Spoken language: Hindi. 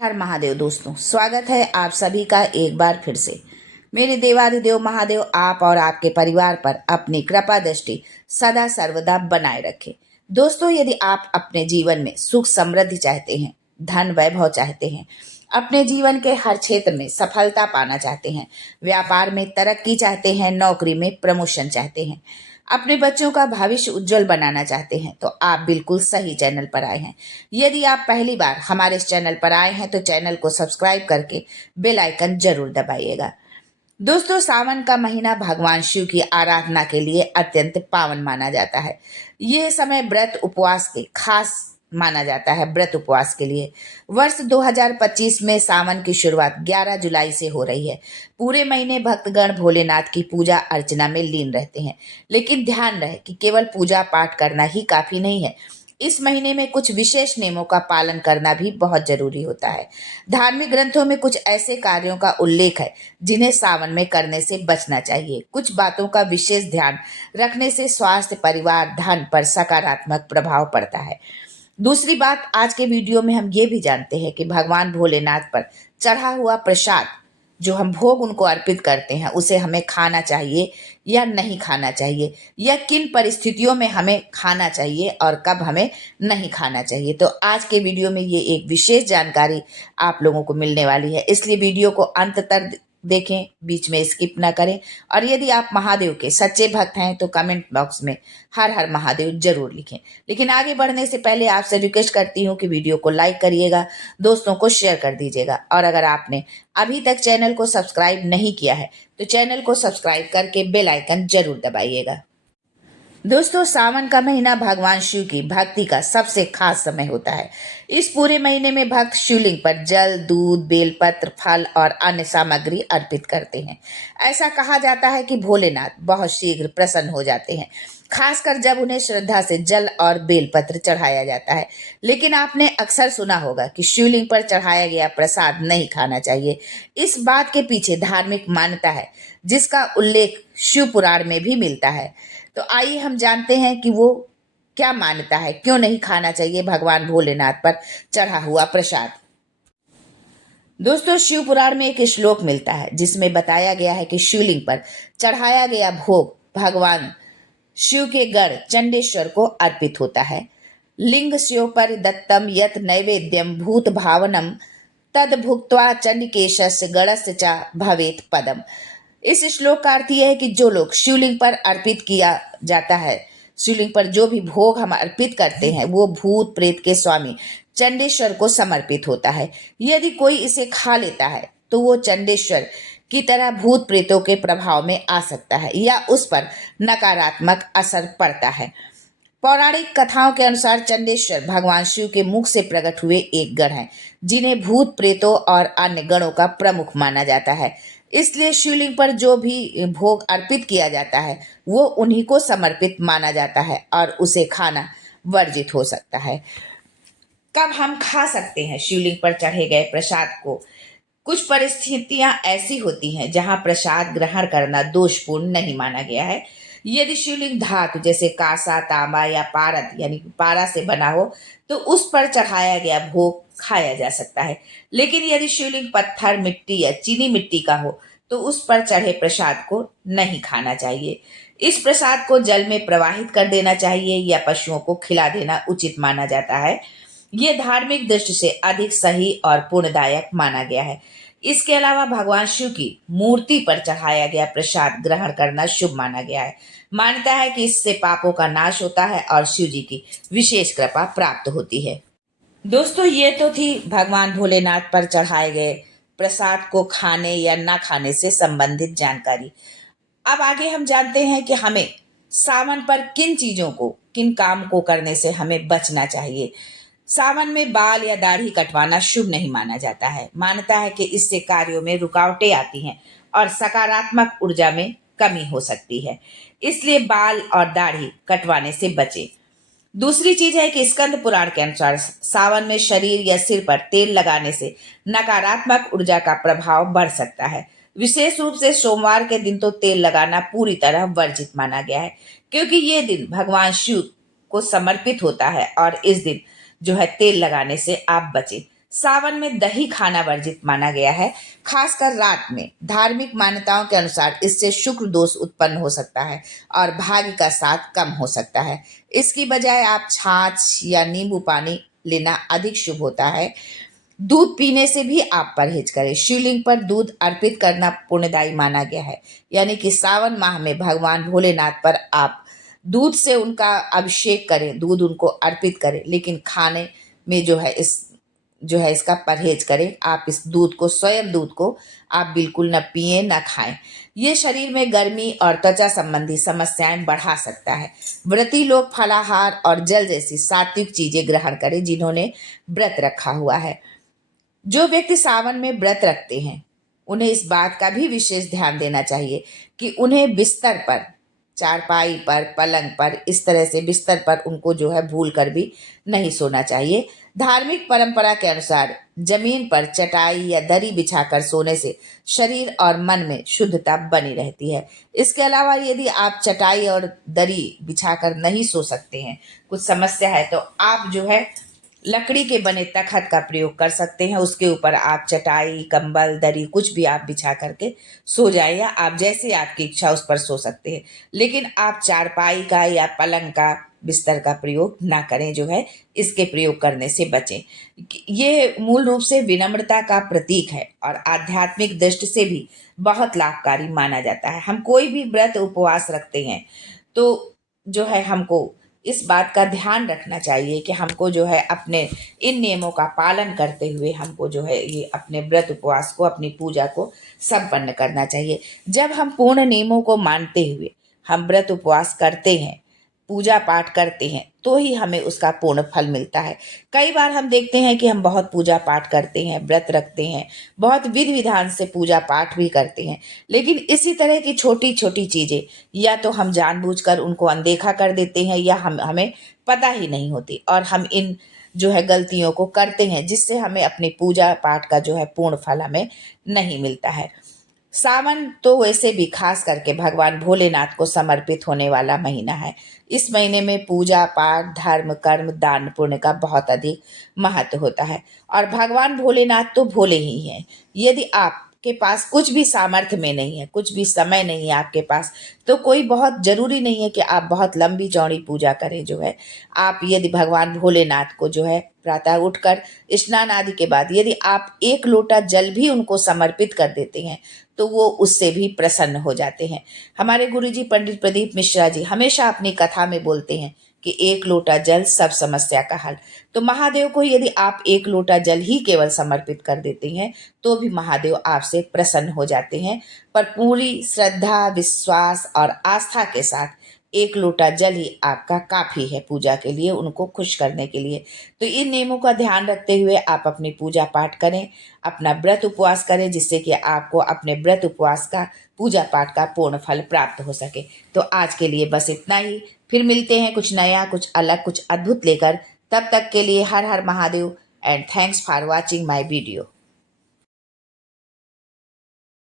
हर महादेव दोस्तों, स्वागत है आप सभी का एक बार फिर से। मेरे देवाधिदेव महादेव आप और आपके परिवार पर अपनी कृपा दृष्टि सदा सर्वदा बनाए रखे। दोस्तों, यदि आप अपने जीवन में सुख समृद्धि चाहते हैं, धन वैभव चाहते हैं, अपने जीवन के हर क्षेत्र में सफलता पाना चाहते हैं, व्यापार में तरक्की चाहते हैं, नौकरी में प्रमोशन चाहते हैं, अपने बच्चों का भविष्य उज्जवल बनाना चाहते हैं, तो आप बिल्कुल सही चैनल पर आए हैं। यदि आप पहली बार हमारे इस चैनल पर आए हैं तो चैनल को सब्सक्राइब करके बेल आइकन जरूर दबाइएगा। दोस्तों, सावन का महीना भगवान शिव की आराधना के लिए अत्यंत पावन माना जाता है। यह समय व्रत उपवास के खास माना जाता है। व्रत उपवास के लिए वर्ष 2025 में सावन की शुरुआत 11 जुलाई से हो रही है। पूरे महीने भक्तगण भोलेनाथ की पूजा अर्चना में लीन रहते हैं, लेकिन ध्यान रहे कि केवल पूजा पाठ करना ही काफी नहीं है। इस महीने में कुछ विशेष नियमों का पालन करना भी बहुत जरूरी होता है। धार्मिक ग्रंथों में कुछ ऐसे कार्यों का उल्लेख है जिन्हें सावन में करने से बचना चाहिए। कुछ बातों का विशेष ध्यान रखने से स्वास्थ्य, परिवार, धन पर सकारात्मक प्रभाव पड़ता है। दूसरी बात, आज के वीडियो में हम ये भी जानते हैं कि भगवान भोलेनाथ पर चढ़ा हुआ प्रसाद जो हम भोग उनको अर्पित करते हैं उसे हमें खाना चाहिए या नहीं खाना चाहिए, या किन परिस्थितियों में हमें खाना चाहिए और कब हमें नहीं खाना चाहिए। तो आज के वीडियो में ये एक विशेष जानकारी आप लोगों को मिलने वाली है, इसलिए वीडियो को अंत तक देखें, बीच में स्किप ना करें। और यदि आप महादेव के सच्चे भक्त हैं तो कमेंट बॉक्स में हर हर महादेव जरूर लिखें। लेकिन आगे बढ़ने से पहले आपसे रिक्वेस्ट करती हूँ कि वीडियो को लाइक करिएगा, दोस्तों को शेयर कर दीजिएगा, और अगर आपने अभी तक चैनल को सब्सक्राइब नहीं किया है तो चैनल को सब्सक्राइब करके बेल आइकन जरूर दबाइएगा। दोस्तों, सावन का महीना भगवान शिव की भक्ति का सबसे खास समय होता है। इस पूरे महीने में भक्त शिवलिंग पर जल, दूध, बेलपत्र, फल और अन्य सामग्री अर्पित करते हैं। ऐसा कहा जाता है कि भोलेनाथ बहुत शीघ्र प्रसन्न हो जाते हैं, खासकर जब उन्हें श्रद्धा से जल और बेलपत्र चढ़ाया जाता है। लेकिन आपने अक्सर सुना होगा कि शिवलिंग पर चढ़ाया गया प्रसाद नहीं खाना चाहिए। इस बात के पीछे धार्मिक मान्यता है जिसका उल्लेख शिव पुराण में भी मिलता है। तो आइए हम जानते हैं कि वो क्या मान्यता है, क्यों नहीं खाना चाहिए भगवान भोलेनाथ पर चढ़ा हुआ प्रसाद। दोस्तों, शिव पुराण में एक श्लोक मिलता है जिसमें बताया गया है कि शिवलिंग पर चढ़ाया गया भोग भगवान शिव के गढ़ चंडेश्वर को अर्पित होता है। लिंग शिव पर दत्तम यत नैवेद्यम भूत भावनम तद भुक्त्वा चंडिकेशस्य गणस्य च भवेत पदम। इस श्लोक का अर्थ यह है कि जो लोग शिवलिंग पर अर्पित किया जाता है, शिवलिंग पर जो भी भोग हम अर्पित करते हैं वो भूत प्रेत के स्वामी चंडेश्वर को समर्पित होता है। यदि कोई इसे खा लेता है तो वो चंडेश्वर की तरह भूत प्रेतों के प्रभाव में आ सकता है या उस पर नकारात्मक असर पड़ता है। पौराणिक कथाओं के अनुसार चंडेश्वर भगवान शिव के मुख से प्रकट हुए एक गण हैं, जिन्हें भूत प्रेतों और अन्य गणों का प्रमुख माना जाता है। इसलिए शिवलिंग पर जो भी भोग अर्पित किया जाता है वो उन्हीं को समर्पित माना जाता है और उसे खाना वर्जित हो सकता है। कब हम खा सकते हैं शिवलिंग पर चढ़े गए प्रसाद को? कुछ परिस्थितियां ऐसी होती हैं जहां प्रसाद ग्रहण करना दोषपूर्ण नहीं माना गया है। यदि शिवलिंग धातु जैसे कांसा, तांबा या पारद यानी पारा से बना हो तो उस पर चढ़ाया गया भोग खाया जा सकता है। लेकिन यदि शिवलिंग पत्थर, मिट्टी या चीनी मिट्टी का हो तो उस पर चढ़े प्रसाद को नहीं खाना चाहिए। इस प्रसाद को जल में प्रवाहित कर देना चाहिए या पशुओं को खिला देना उचित माना जाता है। ये धार्मिक दृष्टि से अधिक सही और पुण्यदायक माना गया है। इसके अलावा भगवान शिव की मूर्ति पर चढ़ाया गया प्रसाद ग्रहण करना शुभ माना गया है। मान्यता है कि इससे पापों का नाश होता है और शिव जी की विशेष कृपा प्राप्त होती है। दोस्तों, ये तो थी भगवान भोलेनाथ पर चढ़ाए गए प्रसाद को खाने या ना खाने से संबंधित जानकारी। अब आगे हम जानते हैं कि हमें सावन पर किन चीजों को, किन काम को करने से हमें बचना चाहिए। सावन में बाल या दाढ़ी कटवाना शुभ नहीं माना जाता है। मान्यता है कि इससे कार्यों में रुकावटें आती हैं और सकारात्मक ऊर्जा में कमी हो सकती है, इसलिए बाल और दाढ़ी कटवाने से बचें। दूसरी चीज है कि स्कंद पुराण के अनुसार सावन में शरीर या सिर पर तेल लगाने से नकारात्मक ऊर्जा का प्रभाव बढ़ सकता है। विशेष रूप से सोमवार के दिन तो तेल लगाना पूरी तरह वर्जित माना गया है, क्योंकि ये दिन भगवान शिव को समर्पित होता है और इस दिन जो है तेल लगाने से आप बचें। सावन में दही खाना वर्जित माना गया है, खासकर रात में। धार्मिक मान्यताओं के अनुसार इससे शुक्र दोष उत्पन्न हो सकता है और भाग्य का साथ कम हो सकता है। इसकी बजाय आप छाछ या नींबू पानी लेना अधिक शुभ होता है। दूध पीने से भी आप परहेज करें। शिवलिंग पर दूध अर्पित करना पुण्यदायी माना गया है, यानी कि सावन माह में भगवान भोलेनाथ पर आप दूध से उनका अभिषेक करें, दूध उनको अर्पित करें, लेकिन खाने में जो है इसका परहेज करें। आप इस दूध को, स्वयं दूध को आप बिल्कुल न पिए न खाएं। ये शरीर में गर्मी और त्वचा संबंधी समस्याएं बढ़ा सकता है। व्रती लोग फलाहार और जल जैसी सात्विक चीजें ग्रहण करें जिन्होंने व्रत रखा हुआ है। जो व्यक्ति सावन में व्रत रखते हैं उन्हें इस बात का भी विशेष ध्यान देना चाहिए कि उन्हें बिस्तर पर, चारपाई पर, पलंग पर, इस तरह से बिस्तर पर उनको जो है भूल कर भी नहीं सोना चाहिए। धार्मिक परंपरा के अनुसार जमीन पर चटाई या दरी बिछाकर सोने से शरीर और मन में शुद्धता बनी रहती है। इसके अलावा यदि आप चटाई और दरी बिछाकर नहीं सो सकते हैं, कुछ समस्या है, तो आप जो है लकड़ी के बने तखत का प्रयोग कर सकते हैं। उसके ऊपर आप चटाई, कंबल, दरी कुछ भी आप बिछा करके सो जाए, या आप जैसे आपकी इच्छा उस पर सो सकते हैं। लेकिन आप चारपाई का या पलंग का, बिस्तर का प्रयोग ना करें, जो है इसके प्रयोग करने से बचें। ये मूल रूप से विनम्रता का प्रतीक है और आध्यात्मिक दृष्टि से भी बहुत लाभकारी माना जाता है। हम कोई भी व्रत उपवास रखते हैं तो जो है हमको इस बात का ध्यान रखना चाहिए कि हमको जो है अपने इन नियमों का पालन करते हुए हमको जो है ये अपने व्रत उपवास को, अपनी पूजा को संपन्न करना चाहिए। जब हम पूर्ण नियमों को मानते हुए हम व्रत उपवास करते हैं, पूजा पाठ करते हैं, तो ही हमें उसका पूर्ण फल मिलता है। कई बार हम देखते हैं कि हम बहुत पूजा पाठ करते हैं, व्रत रखते हैं, बहुत विधि विधान से पूजा पाठ भी करते हैं, लेकिन इसी तरह की छोटी छोटी चीजें या तो हम जानबूझकर उनको अनदेखा कर देते हैं या हमें पता ही नहीं होती और हम इन जो है गलतियों को करते हैं, जिससे हमें अपनी पूजा पाठ का जो है पूर्ण फल हमें नहीं मिलता है। सावन तो वैसे भी खास करके भगवान भोलेनाथ को समर्पित होने वाला महीना है। इस महीने में पूजा पाठ, धर्म, कर्म, दान, पुण्य का बहुत अधिक महत्व होता है और भगवान भोलेनाथ तो भोले ही हैं। यदि आपके पास कुछ भी सामर्थ्य में नहीं है, कुछ भी समय नहीं है आपके पास, तो कोई बहुत जरूरी नहीं है कि आप बहुत लंबी चौड़ी पूजा करें। जो है आप यदि भगवान भोलेनाथ को जो है प्रातः उठकर स्नान आदि के बाद यदि आप एक लोटा जल भी उनको समर्पित कर देते हैं तो वो उससे भी प्रसन्न हो जाते हैं। हमारे गुरुजी पंडित प्रदीप मिश्रा जी हमेशा अपनी कथा में बोलते हैं कि एक लोटा जल सब समस्या का हल। तो महादेव को यदि आप एक लोटा जल ही केवल समर्पित कर देते हैं तो भी महादेव आपसे प्रसन्न हो जाते हैं। पर पूरी श्रद्धा, विश्वास और आस्था के साथ एक लोटा जल ही आपका काफी है पूजा के लिए, उनको खुश करने के लिए। तो इन नियमों का ध्यान रखते हुए आप अपनी पूजा पाठ करें, अपना व्रत उपवास करें, जिससे कि आपको अपने व्रत उपवास का, पूजा पाठ का पूर्ण फल प्राप्त हो सके। तो आज के लिए बस इतना ही। फिर मिलते हैं कुछ नया, कुछ अलग, कुछ अद्भुत लेकर। तब तक के लिए हर हर Mahadev and thanks for watching my video.